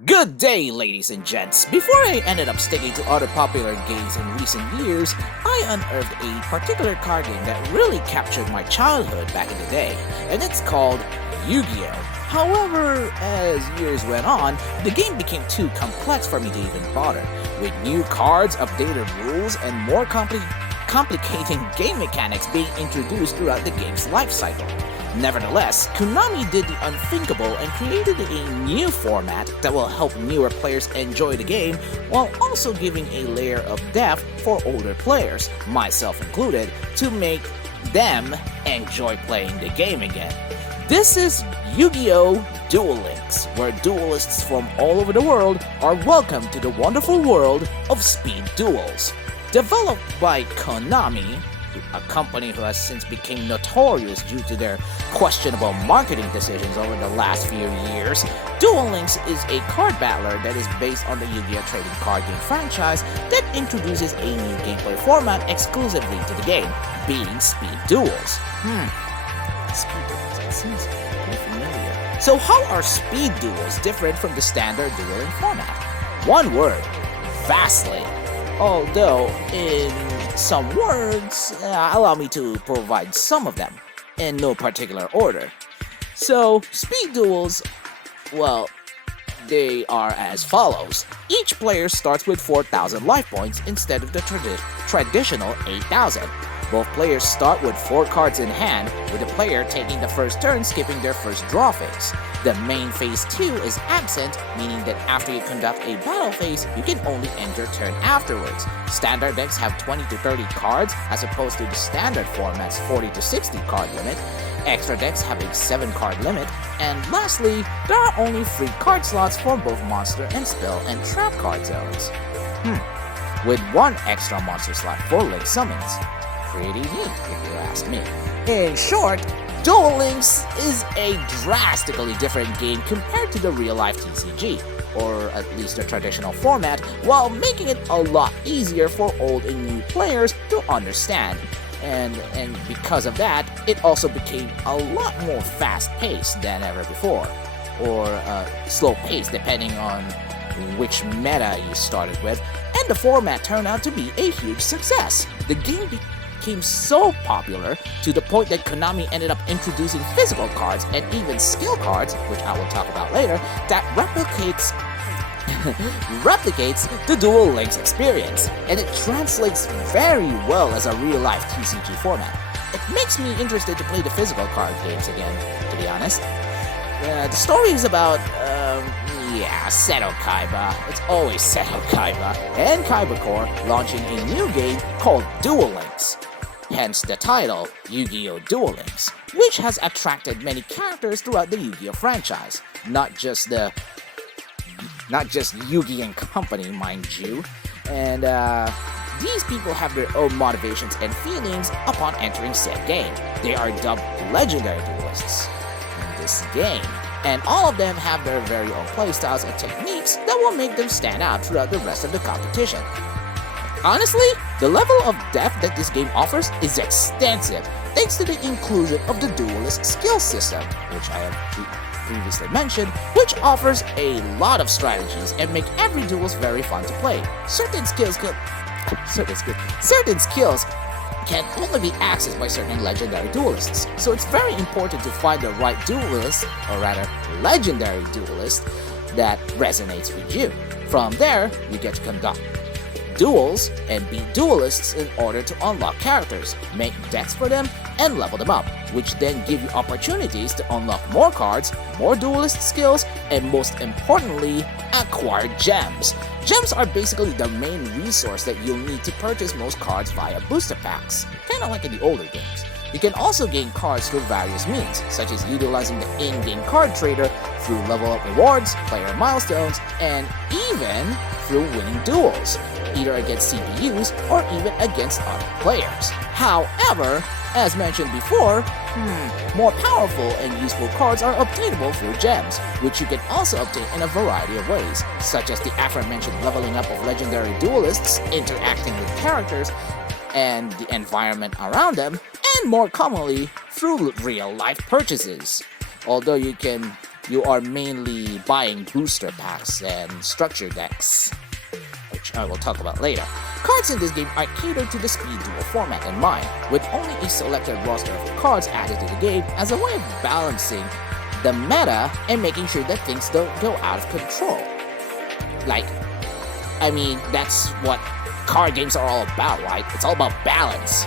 Good day, ladies and gents. Before I ended up sticking to other popular games in recent years, I unearthed a particular card game that really captured my childhood back in the day, and it's called Yu-Gi-Oh! However, as years went on, the game became too complex for me to even bother, with new cards, updated rules, and more complicating game mechanics being introduced throughout the game's life cycle. Nevertheless, Konami did the unthinkable and created a new format that will help newer players enjoy the game while also giving a layer of depth for older players, myself included, to make them enjoy playing the game again. This is Yu-Gi-Oh! Duel Links, where duelists from all over the world are welcome to the wonderful world of speed duels. Developed by Konami, a company who has since become notorious due to their questionable marketing decisions over the last few years, Duel Links is a card battler that is based on the Yu-Gi-Oh! Trading card game franchise that introduces a new gameplay format exclusively to the game, being speed duels. Speed duels, that seems pretty familiar. So how are speed duels different from the standard dueling format? One word: vastly. Although, in some words, allow me to provide some of them, in no particular order. So, speed duels, well, they are as follows. Each player starts with 4,000 life points instead of the traditional 8,000. Both players start with 4 cards in hand, with the player taking the first turn skipping their first draw phase. The main phase 2 is absent, meaning that after you conduct a battle phase, you can only end your turn afterwards. Standard decks have 20 to 30 cards, as opposed to the standard format's 40 to 60 card limit. Extra decks have a 7 card limit, and lastly, there are only 3 card slots for both monster and spell and trap card zones. With 1 extra monster slot for link summons. Pretty neat, if you ask me. In short, Duel Links is a drastically different game compared to the real-life TCG, or at least the traditional format, while making it a lot easier for old and new players to understand. And because of that, it also became a lot more fast-paced than ever before, or slow-paced depending on which meta you started with, and the format turned out to be a huge success. The game became so popular to the point that Konami ended up introducing physical cards and even skill cards, which I will talk about later, that replicates the Duel Links experience, and it translates very well as a real-life TCG format. It makes me interested to play the physical card games again, to be honest. The story is about, Seto Kaiba. It's always Seto Kaiba and Kaiba Corps launching a new game called Duel Links. Hence the title, Yu-Gi-Oh! Duel Links, which has attracted many characters throughout the Yu-Gi-Oh! Franchise. Not just Yu-Gi and Company, mind you. And these people have their own motivations and feelings upon entering said game. They are dubbed legendary duelists in this game, and all of them have their very own playstyles and techniques that will make them stand out throughout the rest of the competition. Honestly, the level of depth that this game offers is extensive, thanks to the inclusion of the duelist skill system, which I have previously mentioned, which offers a lot of strategies and make every duels very fun to play. Certain skills can only be accessed by certain legendary duelists, so it's very important to find the right duelist, or rather legendary duelist, that resonates with you. From there, you get to conduct duels and beat duelists in order to unlock characters, make decks for them, and level them up, which then give you opportunities to unlock more cards, more duelist skills, and most importantly, acquire gems. Gems are basically the main resource that you'll need to purchase most cards via booster packs, kinda like in the older games. You can also gain cards through various means, such as utilizing the in-game card trader through level-up rewards, player milestones, and even through winning duels, either against CPUs or even against other players. However, as mentioned before, more powerful and useful cards are obtainable through gems, which you can also obtain in a variety of ways, such as the aforementioned leveling up of legendary duelists, interacting with characters and the environment around them, and more commonly through real-life purchases. Although you can you are mainly buying booster packs and structure decks, which I will talk about later. Cards in this game are catered to the speed duel format in mind, with only a selected roster of cards added to the game as a way of balancing the meta and making sure that things don't go out of control. That's what card games are all about, right? It's all about balance.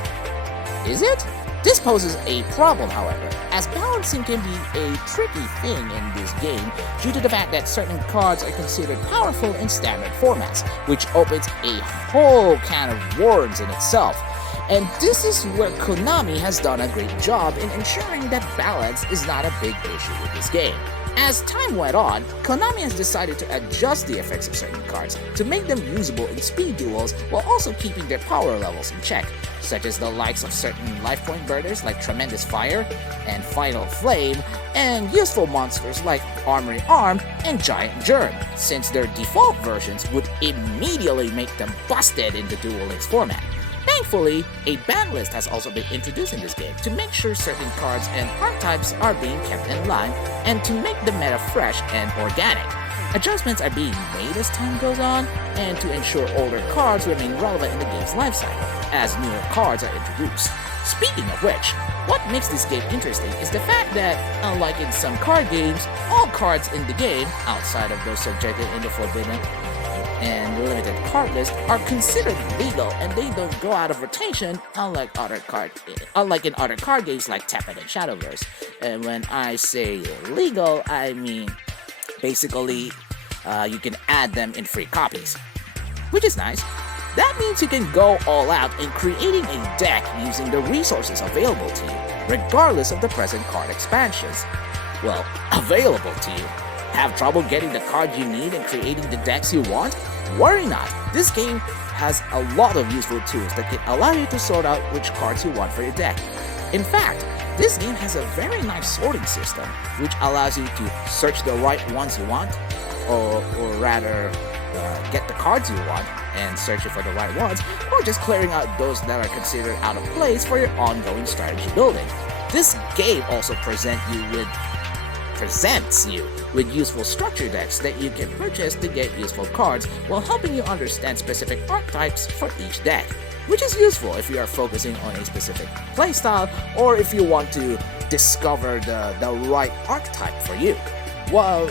Is it? This poses a problem, however, as balancing can be a tricky thing in this game due to the fact that certain cards are considered powerful in standard formats, which opens a whole can of worms in itself. And this is where Konami has done a great job in ensuring that balance is not a big issue with this game. As time went on, Konami has decided to adjust the effects of certain cards to make them usable in speed duels while also keeping their power levels in check, such as the likes of certain life point burners like Tremendous Fire and Final Flame, and useful monsters like Armory Arm and Giant Germ, since their default versions would immediately make them busted in the Duel Links format. Thankfully, a ban list has also been introduced in this game to make sure certain cards and archetypes are being kept in line and to make the meta fresh and organic. Adjustments are being made as time goes on and to ensure older cards remain relevant in the game's lifecycle as newer cards are introduced. Speaking of which, what makes this game interesting is the fact that, unlike in some card games, all cards in the game, outside of those subjected in the Forbidden and limited card list, are considered legal and they don't go out of rotation, unlike in other card games like Tekken and Shadowverse. And when I say legal, I mean basically you can add them in free copies, which is nice. That means you can go all out in creating a deck using the resources available to you, regardless of the present card expansions. Well, available to you. Have trouble getting the card you need and creating the decks you want? Worry not, this game has a lot of useful tools that can allow you to sort out which cards you want for your deck. In fact, this game has a very nice sorting system, which allows you to search the right ones you want, or rather, get the cards you want and searching for the right ones, or just clearing out those that are considered out of place for your ongoing strategy building. This game also presents you with useful structure decks that you can purchase to get useful cards while helping you understand specific archetypes for each deck, which is useful if you are focusing on a specific playstyle or if you want to discover the right archetype for you. While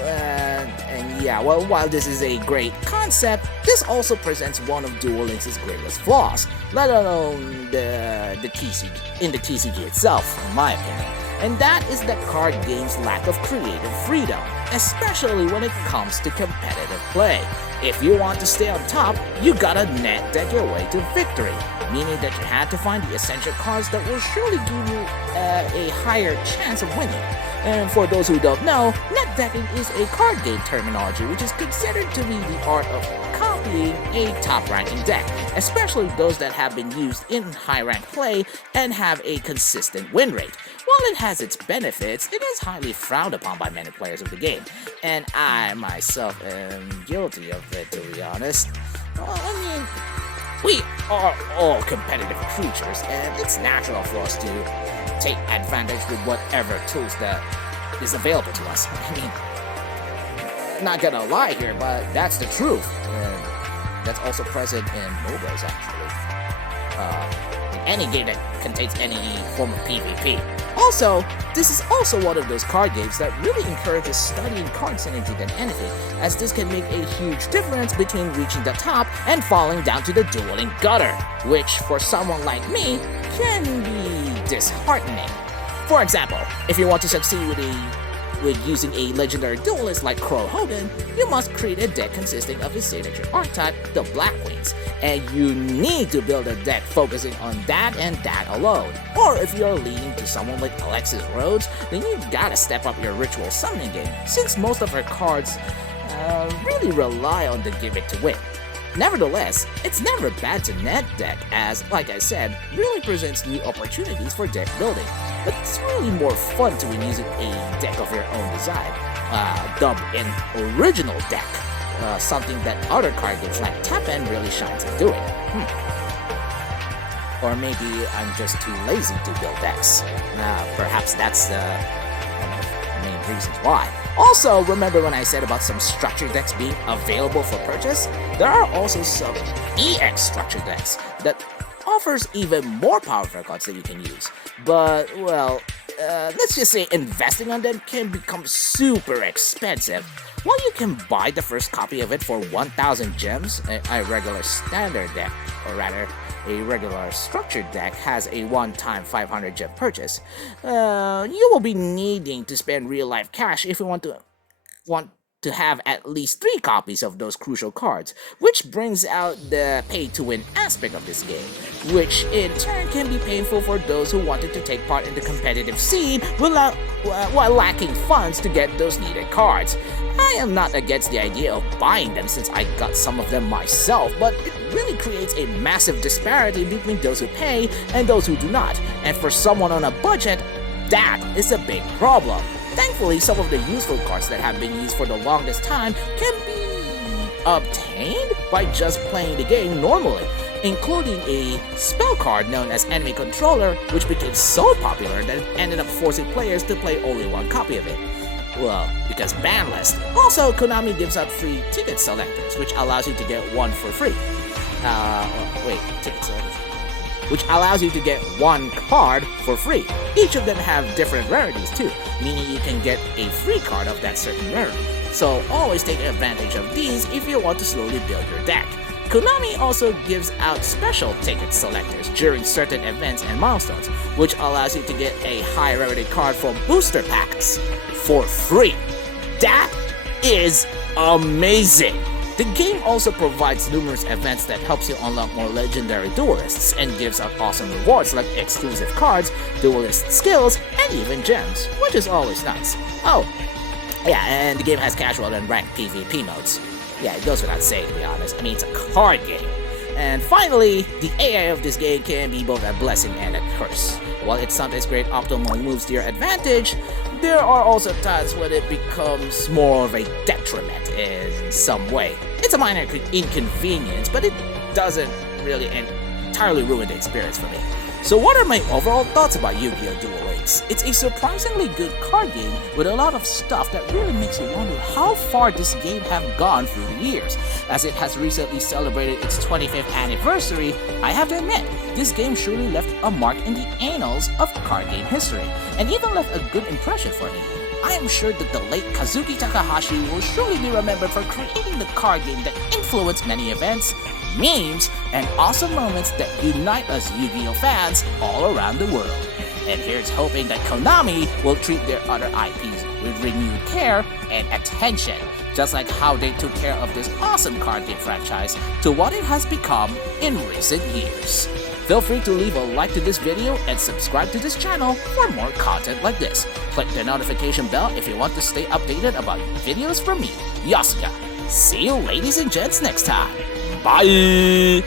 this is a great concept, this also presents one of Duel Links' greatest flaws, let alone the TCG itself, in my opinion. And that is the card game's lack of creative freedom, especially when it comes to competitive play. If you want to stay on top, you gotta net deck your way to victory, meaning that you had to find the essential cards that will surely give you a higher chance of winning. And for those who don't know, net decking is a card game terminology which is considered to be the art of copying a top-ranking deck, especially those that have been used in high-rank play and have a consistent win rate. While it has its benefits, it is highly frowned upon by many players of the game, and I myself am guilty of it, to be honest. We are all competitive creatures, and it's natural for us to take advantage with whatever tools that is available to us. Not gonna lie here, but that's the truth. And that's also present in MOBAs, actually. In any game that contains any form of PvP. Also, this is also one of those card games that really encourages studying card synergy than anything, as this can make a huge difference between reaching the top and falling down to the dueling gutter, which for someone like me can be disheartening. For example, if you want to succeed with using a legendary duelist like Crow Hogan, you must create a deck consisting of his signature archetype, the Black Wings, and you need to build a deck focusing on that and that alone. Or if you're leaning to someone like Alexis Rhodes, then you gotta step up your ritual summoning game, since most of her cards really rely on the gimmick to win. Nevertheless, it's never bad to net deck as, like I said, really presents new opportunities for deck building. But it's really more fun to win using a deck of your own design, dubbed an original deck, something that other card games like Tekken really shines at doing. Or maybe I'm just too lazy to build decks. Perhaps that's one of the main reasons why. Also, remember when I said about some structure decks being available for purchase? There are also some EX structure decks that offers even more powerful cards that you can use. But, well, let's just say investing on them can become super expensive. While you can buy the first copy of it for 1,000 gems, a regular standard deck, or rather, a regular structured deck has a one-time 500 gem purchase. You will be needing to spend real-life cash if you want to have at least 3 copies of those crucial cards, which brings out the pay-to-win aspect of this game, which in turn can be painful for those who wanted to take part in the competitive scene while lacking funds to get those needed cards. I am not against the idea of buying them since I got some of them myself, but it really creates a massive disparity between those who pay and those who do not, and for someone on a budget, that is a big problem. Thankfully, some of the useful cards that have been used for the longest time can be obtained by just playing the game normally, including a spell card known as Enemy Controller, which became so popular that it ended up forcing players to play only one copy of it. Well, because ban list. Also, Konami gives out free ticket selectors, which allows you to get one for free. Ticket selectors. Which allows you to get one card for free. Each of them have different rarities too, meaning you can get a free card of that certain rarity. So always take advantage of these if you want to slowly build your deck. Konami also gives out special ticket selectors during certain events and milestones, which allows you to get a high rarity card from booster packs for free. That is amazing! The game also provides numerous events that helps you unlock more legendary duelists and gives out awesome rewards like exclusive cards, duelist skills, and even gems, which is always nice. Oh, yeah, and the game has casual and ranked PvP modes. Yeah, it goes without saying, to be honest. I mean, it's a card game. And finally, the AI of this game can be both a blessing and a curse. While it sometimes creates optimal moves to your advantage, there are also times when it becomes more of a detriment in some way. It's a minor inconvenience, but it doesn't really entirely ruin the experience for me. So what are my overall thoughts about Yu-Gi-Oh! Duel Links? It's a surprisingly good card game with a lot of stuff that really makes you wonder how far this game have gone through the years. As it has recently celebrated its 25th anniversary, I have to admit, this game surely left a mark in the annals of card game history, and even left a good impression for me. I am sure that the late Kazuki Takahashi will surely be remembered for creating the card game that influenced many events, memes, and awesome moments that unite us Yu-Gi-Oh! Fans all around the world. And here's hoping that Konami will treat their other IPs with renewed care and attention, just like how they took care of this awesome card game franchise to what it has become in recent years. Feel free to leave a like to this video and subscribe to this channel for more content like this. Click the notification bell if you want to stay updated about videos from me, Yasuka. See you ladies and gents next time. Bye!